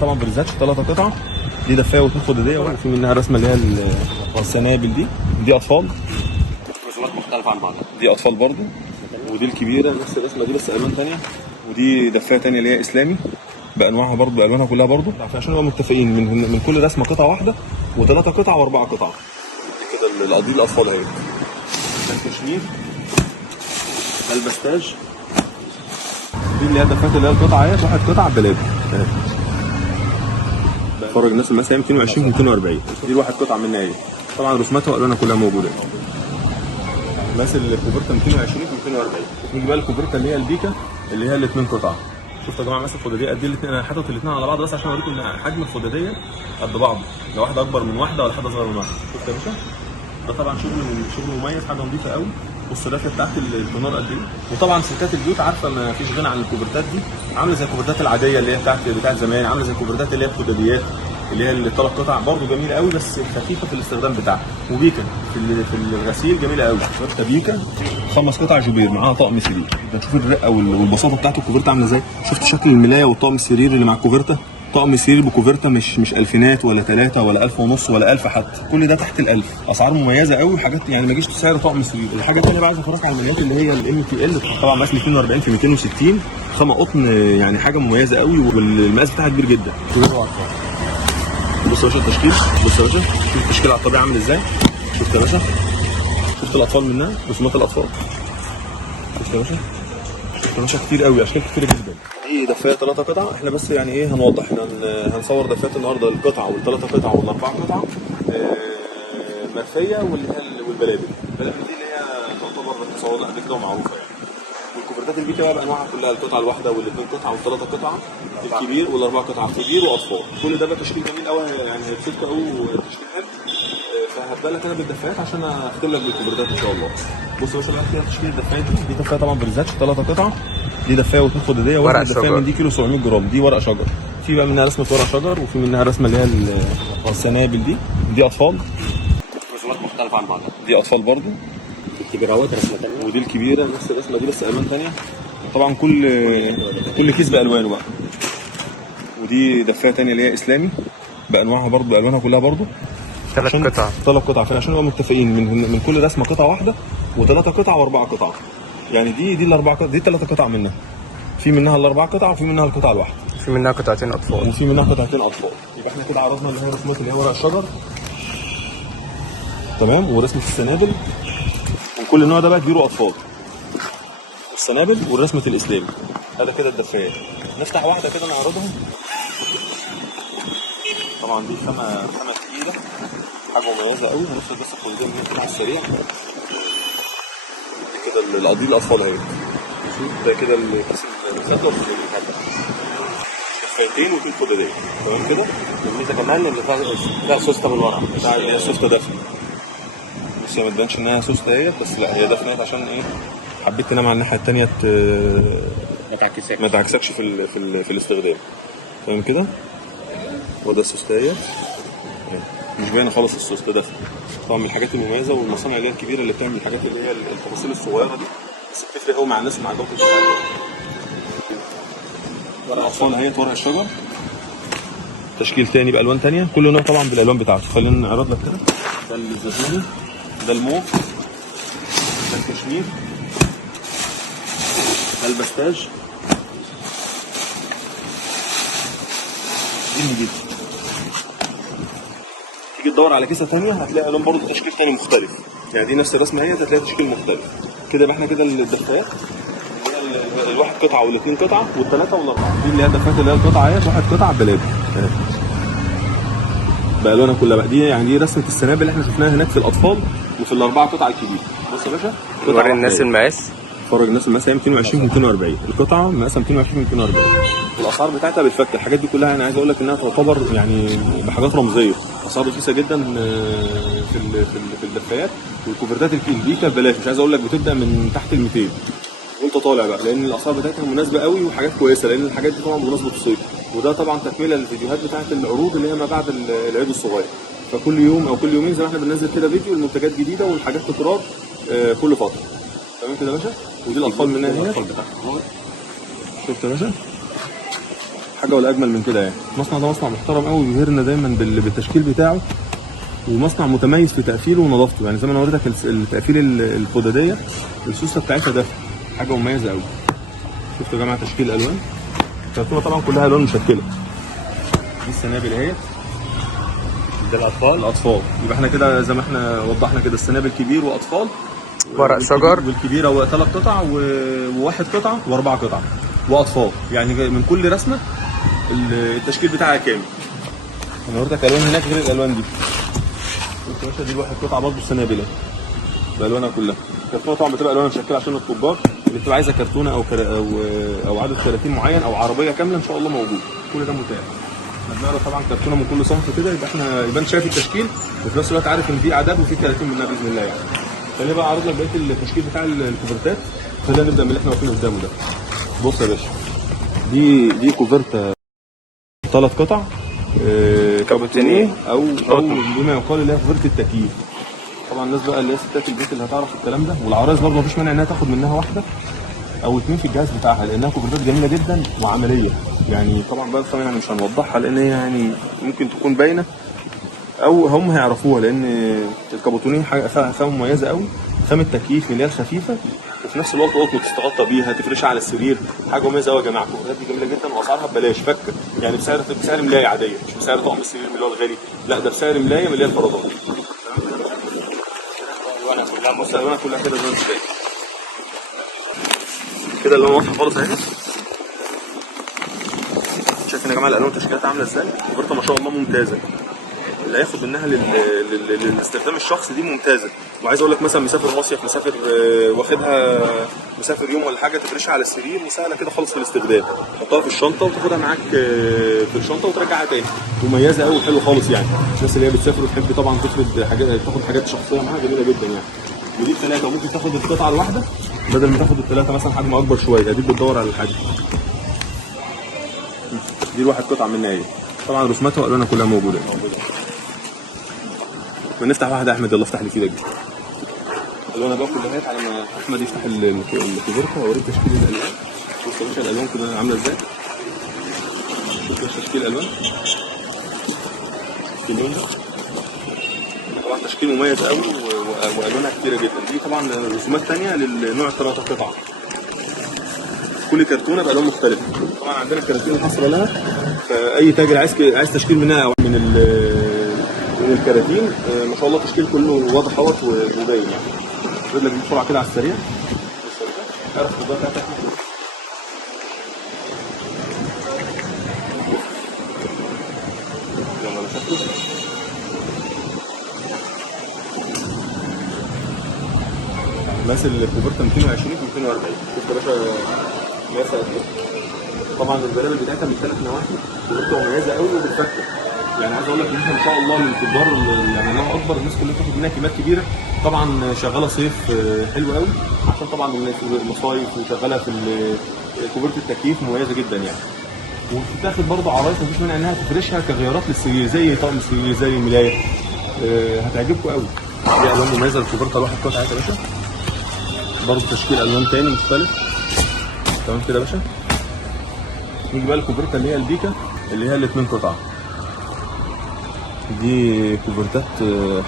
طبعا بريزات 3 قطع. دي دفايه واثنين خدوديه، وفي منها رسمه اللي هي السنابل دي اطفال، رسومات مختلفه عن بعضها. دي اطفال برضو. ودي الكبيره نفس الرسمه دي بس الوان ثانيه. ودي دفايه ثانيه اللي هي اسلامي بانواعها برضو، بالوانها كلها برضو، عشان نبقى متفقين من كل رسمه قطعه واحده وثلاثه قطع واربعه قطع. كده القضيب الاطفال اهي. ده الكشمير، ده البستاج، دي اللي هي الدفات اللي هي القطعه اهي، واحد قطعه ببلاش. فرج الناس المسا 220 240. دي الواحد قطعه منها اهي. طبعا رسوماتها والوانها كلها موجوده. مثل الكوفرتا 220 240. نيجي بقى الكوفرتا اللي هي البيكا اللي هي الاثنين قطع. شفتوا يا جماعه مثل الخداديه قد ايه الاثنين، انا حاطط الاثنين على بعض بس عشان اوريكم ان حجم الخداديه قد بعض، لا واحده اكبر من واحده ولا حاجه اصغر من واحده. شفت يا باشا؟ ده طبعا شغل مميز، حاجه نظيفه قوي. بص الرافه بتاعت التونار قد ايه. وطبعا ستات البيوت عارفه ما فيش غنى عن الكوفرتات دي، عامله زي الكوفرتات العاديه اللي هي بتاعت زمان، عامله زي الكوفرتات اللي هي الخداديات اللي هي الثلاث قطع، برضه جميله قوي بس خفيفه في الاستخدام بتاعها. وبيكا في الغسيل جميله قوي. كوفرتا بيكا 5 قطع جوبير معاها طقم سرير. انت تشوف الرقه والبساطه بتاعت الكوفرتا عامله ازاي. شفت شكل الملايه والطقم السرير اللي مع الكوفرتا، طقم سرير بكوفرتا مش الفينات ولا 3 ولا 1000 ونص ولا 1000 حتى، كل ده تحت ال1000. اسعار مميزه قوي وحاجات يعني ما يجيش سعر طقم سرير. الحاجه الثانيه بقى عايز افرجك على الملايات اللي هي الام تي ال، طبعا مقاس 240 في 260، خامه قطن، يعني حاجه مميزه قوي والمقاس بتاعها كبير جدا. بص يا باشا التشكيل، بص يا باشا شوف التشكيل على الطبيعه عامل ازاي. شفت يا باشا، شفت الاطفال منها، رسومات الاطفال. شفت يا باشا، شفت يا باشا كتير قوي، اشكال كتير جدا. دي دفايه 3 قطع. احنا بس يعني ايه هنوضح، احنا هنصور دفايات النهارده القطعه والثلاثه قطع والاربع قطع مرفيه والبلابل. البلابل دي اللي هي تعتبر تصورنا قبل كده ومعروفه يعني. والكوفرتات البيكا بقى بانواعها كلها، القطعه الواحده والاثنين قطعه والثلاثه قطعه، الكبير والاربع قطع، كبير واطفال. كل ده بقى تشكيل جميل قوي يعني، هيبسطك قوي وتشكيل حلو. فهبدا لك انا بالدفايات عشان اختم لك بالكوفرتات ان شاء الله. بص يا باشا بقى كده تشكيل الدفايات دي دفايه طبعا بريزات 3 قطع. دي دفايه واثنين خداديه، وزن الدفايه من دي كيلو 700 جرام. دي ورق شجر، في بقى منها رسمه ورق شجر، وفي منها رسمه اللي هي السنابل دي اطفال، رسومات مختلفه عن بعضها. دي اطفال برضو. الكبيراوات رسمه ثانيه، ودي الكبيره نفس الرسمه دي بس الوان ثانيه. طبعا كل كيس بالوانه بقى. ودي دفايه ثانيه اللي هي اسلامي بانواعها برضو، بالوانها كلها برضو. 3 قطع. 3 قطع عشان نبقى متفقين من كل رسمه قطعه واحده وثلاثه قطع واربعه قطع. يعني دي الاربع قطع، دي 3 قطع منها. في منها الاربع قطع وفي منها القطعه الواحده. في منها قطعتين اطفال. وفي منها قطعتين اطفال. يبقى احنا كده عرضنا اللي هي رسمه اللي هي ورق الشجر. تمام، ورسمه السنابل. وكل نوع ده بقى كبير واطفال. السنابل ورسمه الاسلام. هذا كده الدفايات. نفتح واحده كده نعرضهم. طبعا دي خامه تقيله، حاجه مميزه قوي. هنفرد بس الخدوديه من كده على السريع. دي كده القضيب الاطفال اهي. ده كده الكيس الخضر دفايتين واتنين خداديه. تمام كده. الميزه كمان اللي فيها سوسته من ورا، بتاع اللي هي سوسته دفن. بس هي ما تبانش انها سوسته اهي، بس لا هي دفنت عشان ايه؟ حبيت تنام على الناحيه الثانيه ما تعكسكش في الاستخدام. تمام كده. وده السوسته اهي مش باينه خالص السوسته دفن. طبعا من الحاجات المميزه والمصانع اللي هي الكبيره اللي بتعمل الحاجات اللي هي التفاصيل الصغيره دي، بس بتفرق قوي مع الناس اللي عندهم ورق اطفال اهي، ورق الشجر. تشكيل تاني بالوان تانيه، كل نوع طبعا بالالوان بتاعته. خلينا نعرض لك كده. ده الزيتوني، ده الموف، ده الكشمير، ده البستاج، دي النجيب. تيجي تدور على كيسه ثانيه هتلاقي لون برضه تشكيل ثاني مختلف. يعني دي نفس الرسمه هي هتلاقي تشكيل مختلف. كده يبقى احنا كده الدفايات اللي هي الواحد قطعه والاثنين قطعه والثلاثه والاربعه. دي اللي هي الدفايات اللي هي القطعه اهي، واحد قطعه ببلاش بالوانها كلها بقى. دي يعني دي رسمه السنابل اللي احنا شفناها هناك في الاطفال وفي الاربعه قطع الكبيره. بص يا باشا، وري الناس المقاس. فرج الناس المقاس 220 240. القطعه مقاسها 220 240. والاسعار بتاعتها بالفك. الحاجات دي كلها انا عايز اقول لك انها تعتبر يعني بحاجات رمزيه. اسعار رخيصه جدا في الدفايات. والكوفرتات البيكا ببلاش، مش عايز اقول لك بتبدا من تحت ال 200 وانت طالع بقى، لان الاسعار بتاعتها مناسبه قوي وحاجات كويسه، لان الحاجات دي طبعا بمناسبه الصيف. وده طبعا تكمله للفيديوهات بتاعت العروض اللي هي ما بعد العيد الصغير. فكل يوم او كل يومين زي ما احنا بننزل كده فيديو المنتجات جديده والحاجات تكرار كل فتره. تمام كده يا باشا. ودي الاطفال منها هنا. شفت يا باشا؟ حاجه ولا اجمل من كده يعني. المصنع ده مصنع محترم قوي، بيبهرنا دايما بالتشكيل بتاعه، ومصنع متميز في تقفيله ونظافته. يعني زي ما انا وريتك التقفيل الخداديه السوسه بتاعتها دافيه، حاجه مميزه قوي. شفتوا يا جماعه تشكيل الالوان، الكرتونه طبعا كلها الوان مشكله. دي السنابل اهي، ده الاطفال. يبقى احنا كده زي ما احنا وضحنا كده، السنابل كبير واطفال، ورق شجر، والكبيره هو 3 قطع وواحد قطعه و4 قطع واطفال. يعني من كل رسمه التشكيل بتاعها كامل. انا وريتك الوان هناك غير الالوان دي. انت يا باشا دي الواحد قطعه برضه السنابل اهي بالوانها كلها. الكرتونه طبعا بتبقى الوانها مشكله عشان التجار اللي بتبقى عايزه كرتونه او عدد كراتين معين او عربيه كامله ان شاء الله موجود، كل ده متاح. احنا بنعرض طبعا كرتونه من كل صنف كده، يبقى انت شايف التشكيل وفي نفس الوقت عارف ان في اعداد وفي كراتين منها باذن الله يعني. خليني بقى اعرض لك بقيه التشكيل بتاع الكوفرتات. خلينا نبدا من اللي احنا واقفين قدامه ده. بص يا باشا، دي كوفرته 3 قطع كابوتينيه او بما يقال اللي هي كوفرته التكييف. طبعا الناس بقى اللي هي ستات البيت اللي هتعرف الكلام ده، والعرايس برضه مفيش مانع انها تاخد منها واحده او 2 في الجهاز بتاعها، لانها كوفرتات جميله جدا وعمليه. يعني طبعا بقى يعني مش هنوضحها لان هي يعني ممكن تكون باينه او هم هيعرفوها، لان الكابوتونيه حاجه خامه مميزه قوي، خامه تكييف اللي هي الخفيفه، وفي نفس الوقت قطن تستغطى بيها، تفرشها على السرير، حاجه مميزه قوي يا جماعه. الكوفرتات دي جميله جدا واسعارها ببلاش فكه، يعني بسعر ملايه عاديه، مش بسعر طقم السرير اللي هو الغالي، لا ده بسعر ملايه مليان فرضات. بص الالوانها كلها كده زي ما انت شايف كده، اللون واضحه خالص اهي. شايفين يا جماعه الالوان تشكيلاتها عامله ازاي؟ كوفرته ما شاء الله ممتازه، اللي هياخد منها للاستخدام الشخصي دي ممتازه. وعايز اقول لك مثلا مسافر مصيف، مسافر واخدها مسافر يوم ولا حاجه، تفرشها على السرير وسهله كده خالص في الاستخدام، تحطها في الشنطه وتاخدها معاك في الشنطه وترجعها تاني. مميزه قوي وحلوه خالص يعني. الناس اللي هي بتسافر وتحب طبعا تفرد حاجات، تاخد حاجات شخصيه معاها، جميله جدا يعني. ودي ب3، وممكن تاخد القطعه الواحده بدل ما تاخد ال3 مثلا حجم اكبر شويه، دي بتدور على الحجم. دي الواحد قطعه منها اهي، طبعا رسوماتها والوانها كلها موجوده. ما نفتح واحده يا احمد، يلا افتح لي كده. الوانها بقى كلها على ما احمد يفتح الكوفرته واوريك تشكيل الالوان. بص يا باشا الالوان كلها عامله ازاي، شوف تشكيل الالوان. اللون ده طبعا تشكيل مميز قوي والوانها كتيره جدا. دي طبعا رسومات ثانيه للنوع 3 قطع، كل كرتونه بالوان مختلفه. طبعا عندنا الكراتين الحصريه لها، فاي تاجر عايز تشكيل منها او من الكراتين ما شاء الله تشكيل كله واضح اهوت وباين يعني. اجيب لك بسرعه كده على السريع. اعرف الخضار بتاعتك يلا نشوف. مثل الكوفرته 220 في 240. شوف يا باشا مقاسها قد ايه. طبعا البرامج بتاعتها من 3 نواحي، كوفرته مميزه قوي وبتفكر. يعني عايز اقول لك ان احنا ان شاء الله من التجار يعني الله اكبر، الناس كلها بتاخد منها كميات كبيره. طبعا شغاله صيف حلو قوي، عشان طبعا المصايف، وشغاله في كوفرته التكييف مميزه جدا يعني. وبتاخد برضه عرايس مفيش مانع انها تفرشها كغيارات للسرير، زي طقم السرير زي الملايه. هتعجبكم قوي. دي الوان مميزه للكوفرته الواحد قطعه يا باشا، برضه تشكيل الوان تاني مختلف. تمام كده يا باشا. نيجي بقى الكوفرته اللي هي البيكا اللي هي ال2 قطع. دي كوفرتات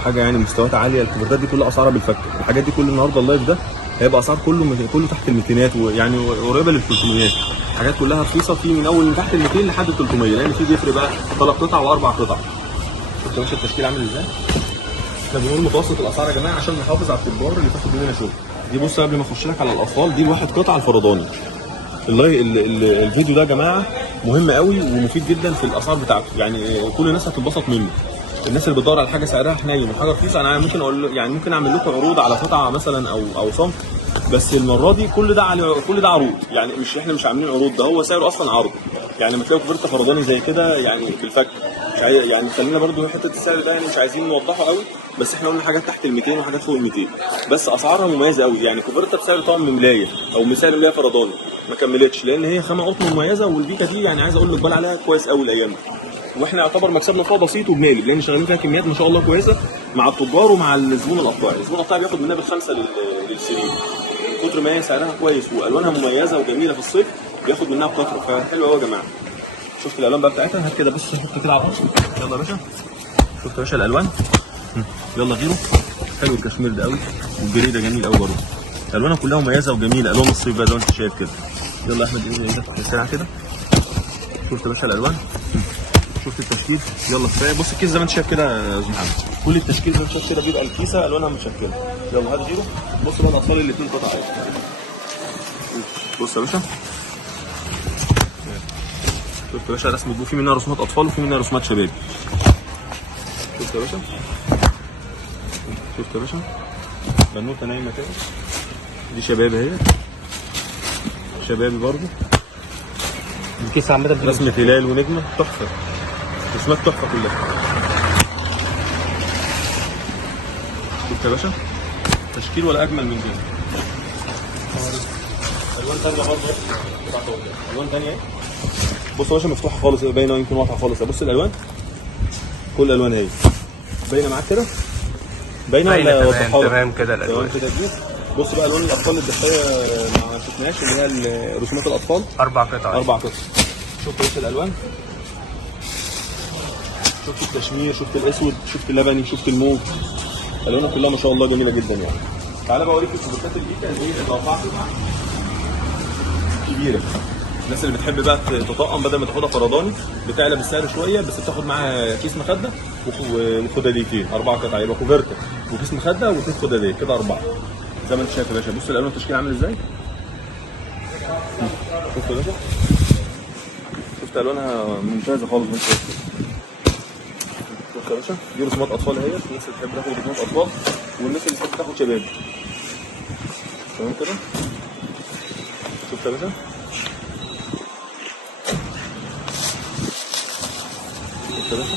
حاجه يعني مستويات عاليه. الكوفرتات دي كلها اسعارها بالفك. الحاجات دي كل النهارده اللايف ده هيبقى اسعار كله تحت ال200 ويعني قريبه لل300. حاجات كلها رخيصه، في من اول من تحت ال200 لحد ال300، لان في بيفرق بقى 3 قطع و4 قطع. شفت يا باشا التشكيل عامل ازاي؟ احنا بنقول متوسط الاسعار يا جماعه عشان نحافظ على التجار اللي تاخد مننا شغل. دي بص قبل ما اخش لك على الاطفال، دي الواحد قطعه الفرداني. الفيديو ده يا جماعه مهم قوي ومفيد جدا في الاسعار بتاعته، يعني كل الناس هتتبسط منه. الناس اللي بتدور على حاجه سعرها حنين وحاجه رخيصه، انا ممكن اقول يعني ممكن اعمل لكم عروض على قطعه مثلا او صنف، بس المره دي كل ده عروض، يعني احنا مش عاملين عروض، ده هو سعره اصلا عرض. يعني لما تلاقوا كوفرته فرداني زي كده يعني في الفك، مش يعني خلينا برده حته السعر ده يعني مش عايزين نوضحه قوي، بس احنا قلنا حاجات تحت ال200 وحاجات فوق ال200، بس اسعارها مميزه قوي. يعني كوفرته بسعر طقم ملايه او بسعر ملايه فرداني ما كملتش، لان هي خامه قطن مميزه، والبيكا دي يعني عايز اقول لك بال عليها كويس قوي الايام دي. واحنا يعتبر مكسبنا فيها بسيط وبنقلب، لان شغالين فيها كميات ما شاء الله كويسه مع التجار ومع الزبون القطاعي. الزبون القطاعي بياخد منها ب5 للسرير، من كتر ما هي سعرها كويس والوانها مميزه وجميله في الصيف بياخد منها بكتره، فحلوه قوي يا جماعه. شفت الالوان بقى بتاعتها، هات كده بص حط كده على الارض. يلا يا باشا، شفت يا باشا الالوان. يلا غيره. حلو الكشمير ده قوي، والجري ده جميل قوي برضه. الوانها كلها مميزه وجميله، الوان الصيف بقى زي ما انت شايف كده. يلا يا احمد ايدك السريع كده. شفت يا باشا الالوان، شفت التشكيل. يلا كفايه، بص الكيس زي ما انت شايف كده يا استاذ محمد، كل التشكيل زي ما انت شايف كده بيبقى الكيسه الوانها متشكله. يلا هات غيره. بص بقى الاطفال الاثنين قطع اهي. بص يا باشا، شفت يا باشا رسمه بو، في منها رسومات اطفال وفي منها رسومات شباب. شفت يا باشا، شفت يا باشا بنوته نايمه كده، دي شباب اهي، شبابي برضه. الكيس عامة رسمة هلال ونجمة تحفة، رسومات تحفة كلها. شفت يا باشا تشكيل ولا أجمل من كده. ألوان تانية برضه، ألوان تانية. بص يا باشا مفتوحة خالص، باينة يمكن واضحة خالص. بص الألوان، كل الألوان اهي باينة معاك كده، باينة ولا وضحها لك؟ تمام كده الالوان كده كبير. بص بقى ألوان الأطفال الدفاية ما شفناهاش، اللي هي رسومات الأطفال. 4 قطع. 4 قطع. شفت وش الألوان، شفت التشمير، شفت الاسود، شفت اللبني، شفت الموف. الوانها كلها ما شاء الله جميله جدا يعني. تعالى بقى اوريك الكوبرتات البيكا اللي هي الاربعه كبيره. الناس اللي بتحب بقى تطقم بدل ما تاخدها فرداني بتعلى بالسعر شويه، بس بتاخد معاها كيس مخده وخداديتين 4 قطع، يبقى كوفرته وكيس مخده وكيس خداديه كده 4 زي ما انت شايف يا باشا. بص الالوان التشكيل عامل ازاي. شفت يا باشا، شفت الوانها ممتازه خالص. شفت يا باشا دي رسومات اطفال اهي، الناس اللي بتحب تاخد رسومات اطفال والناس اللي بتحب تاخد شباب. تمام كده. شفت يا باشا، شفت يا باشا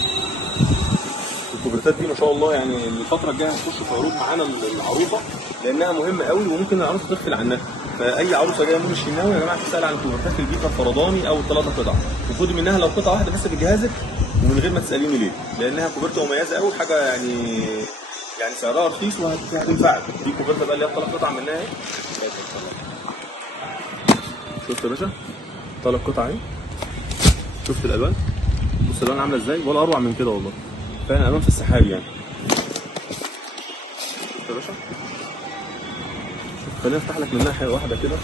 الكوبرتات دي ما شاء الله يعني الفتره الجايه هتخش في عروض معانا العروسه، لانها مهمه قوي وممكن العروسه تغفل عنها. فاي عروسه جايه من الشناوي يا جماعه تسال عن الكوبرتات البيكا الفرداني او ال3 قطع، وخدي منها لو قطعه واحده بس بجهازك ومن غير ما تساليني ليه، لانها كوبرته مميزه قوي، حاجه يعني سعرها رخيص وهتنفعك. دي كوبرته بقى اللي هي 3 قطع منها اهي. شفت يا باشا 3 قطع اهي. شفت الالوان، بص الالوان عامله ازاي، ولا اروع من كده والله، فعلا الوان في السحاب يعني. شفت يا باشا، خليني افتح لك منها واحده كده.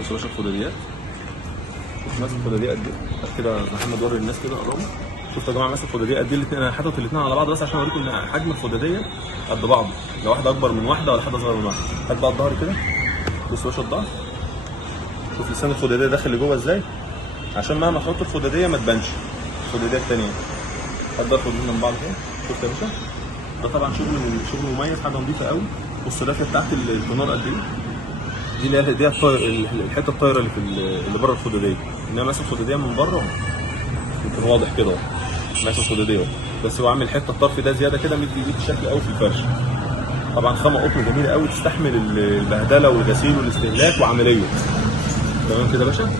بص يا باشا الخداديات، شوف ماسك الخداديه قد ايه كده. محمد وري الناس كده قربوا. شفتوا يا جماعه ماسك الخداديه قد ايه الاثنين، انا حاطط الاثنين على بعض بس عشان اوريكم ان حجم الخداديه قد بعض، لو واحده اكبر من واحده ولا واحده اصغر من واحده. هات بقى الظهر كده، بص يا باشا الظهر، شوف لسان الخداديه داخل لجوه ازاي، عشان مهما تحط الخداديه ما تبانش الخداديه الثانيه. هات بقى الخدادين من بعض كده. شفت يا باشا ده طبعا شغل مميز، حاجه نظيفه قوي. بص الرافيه بتاعت الكنار قد ايه، دي اللي هي الحته الطايره اللي بره الخداديه، انما ماسك الخداديه من بره يمكن واضح كده، ماسك الخداديه بس هو عامل حته الطرف ده زياده كده، مدي شكل قوي في الفرش. طبعا خامه قطن جميله قوي تستحمل البهدله والغسيل والاستهلاك وعمليه. تمام كده يا باشا.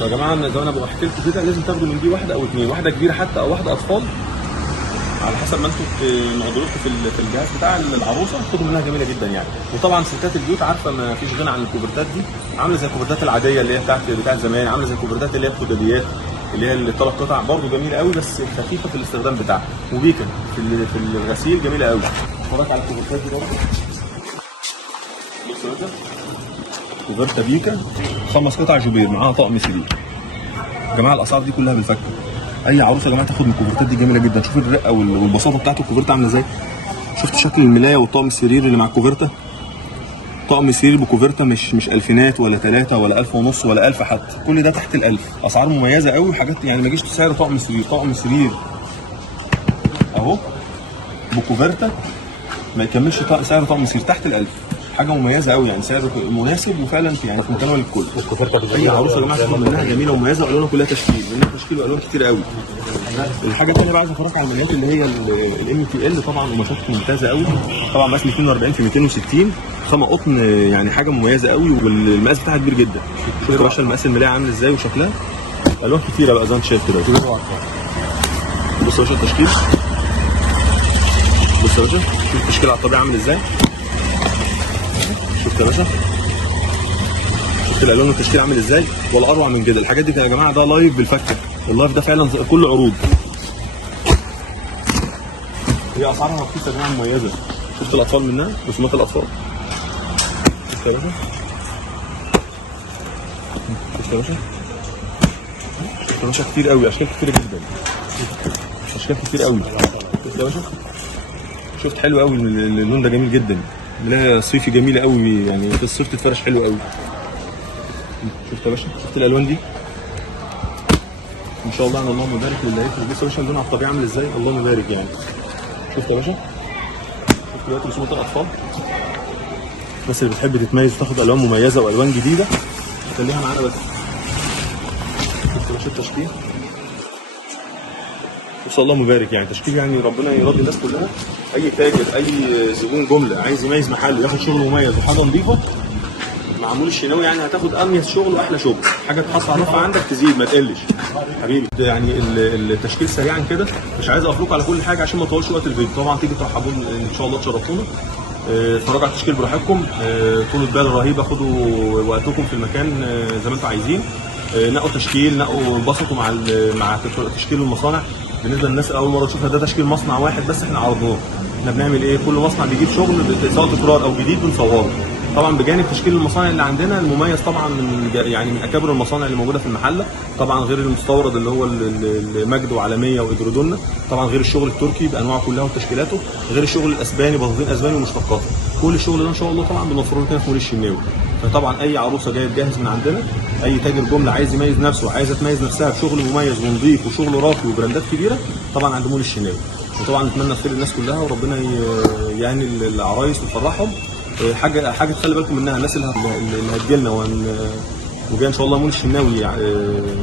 يا جماعه زي ما انا بحكي لكم كده، لازم تاخدوا من دي واحده او اثنين، واحده كبيره حتى او واحده اطفال على حسب ما انتوا مقدرتكم في الجهاز بتاع العروسه، خدوا منها جميله جدا يعني. وطبعا ستات البيوت عارفه ما فيش غنى عن الكوبرتات دي، عامله زي الكوبرتات العاديه اللي هي بتاعت زمان، عامله زي الكوبرتات اللي هي الخداديات اللي هي ال3 قطع، برضه جميله قوي بس خفيفه في الاستخدام بتاعها، وبيكا في الغسيل جميله قوي. اتفرج على الكوبرتات دي برضه. بص يا باشا كوبرتا بيكا 5 قطع جوبير معاها طقم سرير. يا جماعه الاسعار دي كلها بالفكه، اي عروسه يا جماعه تاخد من الكوفرتات دي جميله جدا. شوف الرقه والبساطه بتاعت الكوفرته عامله ازاي. شفت شكل الملايه والطقم السرير اللي مع الكوفرته، طقم سرير بكوفرته مش الفينات ولا 3 ولا 1000 ونص ولا 1000 حتى، كل ده تحت ال1000. اسعار مميزه قوي وحاجات يعني ما يجيش سعر طقم سرير اهو بكوفرته ما يكملش سعر طقم سرير تحت ال1000. حاجه مميزه قوي يعني، سعر مناسب وفعلا يعني في متناول الكل. اي عروسه يا جماعه تاخد منها جميله ومميزه، والوانها كلها تشكيل، منها تشكيل والوان كتير قوي. الحاجه الثانيه بقى عايز افرجك على الملايات اللي هي الام تي ال، طبعا قماشات ممتازه قوي، طبعا مقاس 240 في 260، خامه قطن يعني حاجه مميزه قوي، والمقاس بتاعها كبير جدا. شوف يا باشا المقاس الملايه عامل ازاي وشكلها، الوان كتيره بقى زي ما انت شايف كده. بص يا باشا التشكيل، بص يا باشا شوف التشكيل على الطبيعه عامل ازاي. شفت يا باشا، شفت شفت الالوان والتشكيل عامل ازاي؟ ولا اروع من كده. الحاجات دي يا جماعه ده لايف بالفكه، اللايف ده فعلا كله عروض. هي اسعارها رخيصه يا جماعه مميزه. شفت الاطفال منها، رسومات الاطفال. شفت يا باشا؟ شفت يا باشا؟ شفت يا باشا؟ كتير قوي، اشكال كتير جدا. اشكال كتير قوي. شفت يا باشا؟ شفت حلو قوي اللون ده جميل جدا. ملايه صيفي جميله قوي، يعني في الصيف تتفرش حلو قوي. شفت يا باشا؟ شفت الالوان دي؟ ان شاء الله يعني اللهم بارك لله. بص يا باشا اللون على الطبيعه عامل ازاي، اللهم بارك يعني. شفت يا باشا؟ شفت دلوقتي رسومات الاطفال؟ الناس اللي بتحب تتميز وتاخد الوان مميزه والوان جديده خليها معانا بس. شفت يا باشا التشكيل؟ بص اللهم بارك يعني تشكيل، يعني ربنا يرضي الناس كلها. اي تاجر اي زبون جمله عايز يميز محله وياخد شغل مميز وحاجه نظيفه، معمول الشناوي يعني هتاخد اميز شغل واحلى شغل. حاجه تحصل على عندك تزيد ما تقلش حبيبي. يعني التشكيل سريعا كده، مش عايز اقفلكم على كل حاجه عشان ما اطولش وقت الفيديو. طبعا تيجي ترحبوا ان شاء الله تشرفونا. اتفرجوا على التشكيل براحتكم. طولة بال رهيبه، خدوا وقتكم في المكان زي ما انتم عايزين. نقوا تشكيل، نقوا انبسطوا مع تشكيل المصانع. بالنسبه للناس اول مره تشوفها، ده تشكيل مصنع واحد بس احنا عرضناه. احنا بنعمل ايه؟ كل مصنع بيجيب شغل سواء تكرار او جديد بنصوره. طبعا بجانب تشكيل المصانع اللي عندنا المميز طبعا من اكابر المصانع اللي موجوده في المحله، طبعا غير المستورد اللي هو المجد وعالميه وادرودونا، طبعا غير الشغل التركي بانواعه كلها وتشكيلاته، غير الشغل الاسباني بطاطين اسباني ومشتقاته. كل الشغل ده ان شاء الله طبعا بنوفره لكم في مول الشناوي. فطبعا اي عروسه جايه تجهز من عندنا، اي تاجر جمله عايز يميز نفسه، عايزه تميز نفسها بشغل مميز ونظيف وشغل راقي وبراندات كبيره، طبعا عند مول الشناوي. وطبعا نتمنى خير الناس كلها، وربنا يعني العرايس ويفرحهم. حاجه تخلي بالكم منها، الناس اللي هتجي لنا وجايه ان شاء الله مول الشناوي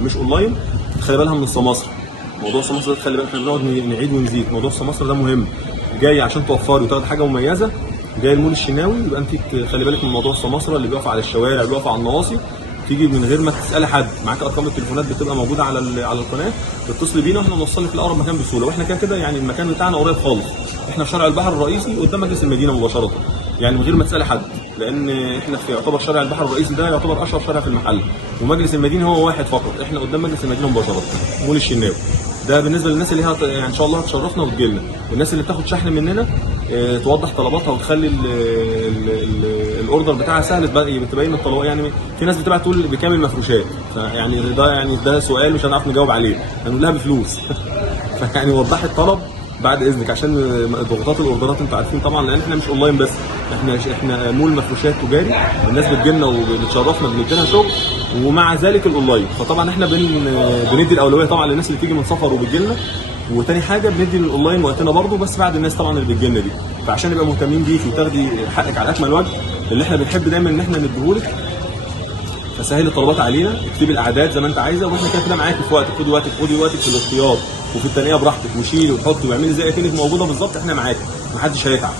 مش اونلاين، خلي بالها من السماسره. موضوع السماسره ده خلي بالك، احنا بنقعد نعيد ونزيد. موضوع السماسره ده مهم. جاي عشان توفري وتاخدي حاجه مميزه، جاي المول الشناوي، يبقى انت خلي بالك من موضوع السماسره. اللي بيقف على الشوارع، اللي بيقف على النواصي، تيجي من غير ما تسالي حد. معاك ارقام التليفونات بتبقى موجوده على القناه، تتصلي بينا واحنا نوصلك لاقرب مكان بسهوله. واحنا كده يعني المكان بتاعنا قريب خالص. احنا في شارع البحر الرئيسي قدام مجلس المدينه مباشره، يعني من غير ما تسالي حد، لان احنا في يعتبر شارع البحر الرئيسي ده يعتبر اشهر شارع في المحل، ومجلس المدينه هو واحد فقط. احنا قدام مجلس المدينه مباشره، مول الشناوي. ده بالنسبه للناس اللي يعني ان شاء الله هتشرفنا وتجيلنا. والناس اللي بتاخد شحن مننا توضح طلباتها وتخلي الاوردر بتاعها سهل، تبين الطلبات. يعني في ناس بتبقى تقول بكامل مفروشات، فيعني ده سؤال مش هنعرف نجاوب عليه، هنقول لها بفلوس. فيعني وضحي الطلب بعد اذنك، عشان ضغوطات الاوردرات انتوا عارفين طبعا، لان احنا مش اونلاين بس، احنا مول مفروشات تجاري. الناس بتجيلنا وبتشرفنا بنديلها شغل، ومع ذلك الاونلاين. فطبعا احنا بندي الاولويه طبعا للناس اللي تيجي من سفر وبتجيلنا، وتاني حاجه بندي الاونلاين وقتنا برضه، بس بعد الناس طبعا اللي بتجيلنا دي. فعشان نبقى مهتمين بيكي وتاخدي حقك على اكمل وجه، اللي احنا بنحب دايما ان احنا نديهولك، فسهل الطلبات علينا. اكتبي الاعداد زي ما انت عايزه، واحنا كده معاكي في وقتك. خدي وقتك في الاختيار وفي التنقيه براحتك، وشيلي وحطي واعملي زي كأنك موجوده بالظبط. احنا معاكي، محدش هيتعب.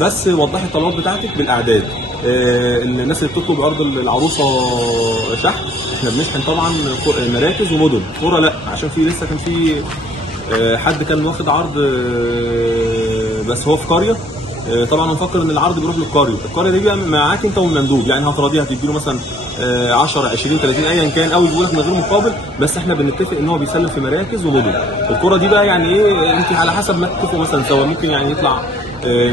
بس وضحي الطلبات بتاعتك بالاعداد. الناس اللي بتطلب ارض العروسه شحن، احنا بنشحن طبعا مراكز ومدن. قرى لا، عشان لسه كان في حد كان واخد عرض بس هو في قريه. طبعا هنفكر ان العرض بيروح القريه دي بقى معاك انت والمندوب، يعني هتراضيه، هتدي له مثلا 10 20 30 ايا كان، او يجيبوا لك من غير مقابل. بس احنا بنتفق ان هو بيسلم في مراكز ومدن. القرى دي بقى يعني ايه، انت على حسب ما تتفقوا مثلا سوا، ممكن يعني يطلع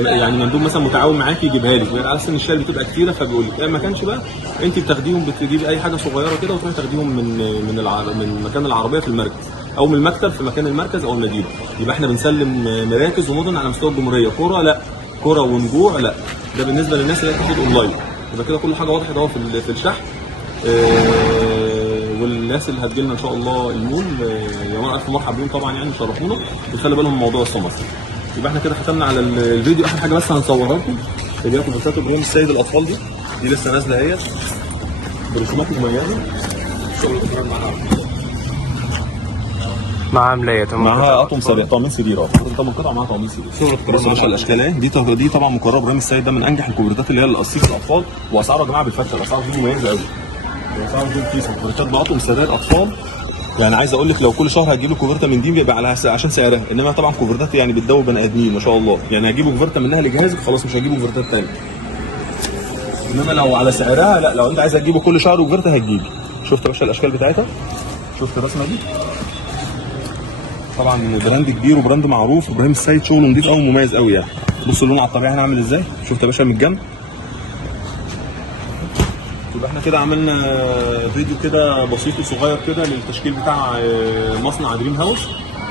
يعني مندوب مثلا متعاون معاكي يجيبها لك، على اساس ان الشال بتبقى كتيره فبيقول لك. ما كانش بقى انت بتاخديهم، بتجيبي اي حاجه صغيره كده وتروحي تاخديهم من مكان العربيه في المركز، او من المكتب في مكان المركز او المدينه. يبقى احنا بنسلم مراكز ومدن على مستوى الجمهوريه. قرى لا، قرى ونجوع لا. ده بالنسبه للناس اللي هتاخد اونلاين. يبقى كده كل حاجه وضحت اهو في الشحن. والناس اللي هتجي لنا ان شاء الله المول، يا جماعه الف مرحبا بيهم طبعا، يعني شرفونا. وخلي بالهم من موضوع السماسره. يبقى احنا كده ختمنا على الفيديو. اخر حاجه بس هنصورها لكم، اللي هي كوفرتات ابراهيم السيد الاطفال دي لسه نازله اهي برسومات مميزه. معاها ملايه، معاها اطقم سريع، طقمين سرير. طقم قطع معاها طقمين سرير. بص يا باشا الاشكال اهي، دي طبعا مكرره ابراهيم السيد، ده من انجح الكوفرتات اللي هي القصيص الاطفال. واسعاره يا جماعه بالفتره، الاسعار دي مميزه قوي. الاسعار دي رخيصه. كوفرتات باطقم سرير اطفال، يعني عايز اقول لك لو كل شهر هتجيب له كوفرته من دي بيبقى على عشان سعرها. انما طبعا كوفرتات يعني بتدوب بني ادمين ما شاء الله، يعني هجيبوا كوفرته منها لجهازك خلاص، مش هجيبوا كوفرتات ثانيه. انما لو على سعرها لا، لو انت عايز تجيبه كل شهر كوفرته هتجيب. شفت يا باشا الاشكال بتاعتها؟ شفت الرسمه دي؟ طبعا براند كبير وبراند معروف. ابراهيم السيد شغله نضيف قوي ومميز قوي يعني. بص اللون على الطبيعه هنا عامل ازاي؟ شفت يا باشا من الجنب؟ يبقى احنا كده عملنا فيديو كده بسيط وصغير كده للتشكيل بتاع مصنع دريم هاوس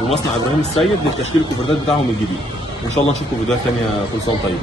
ومصنع ابراهيم السيد للتشكيل الكوفرتات بتاعهم الجديد. وان شاء الله نشوفكم فيديوهات ثانيه. كل سنه وانتم طيبين.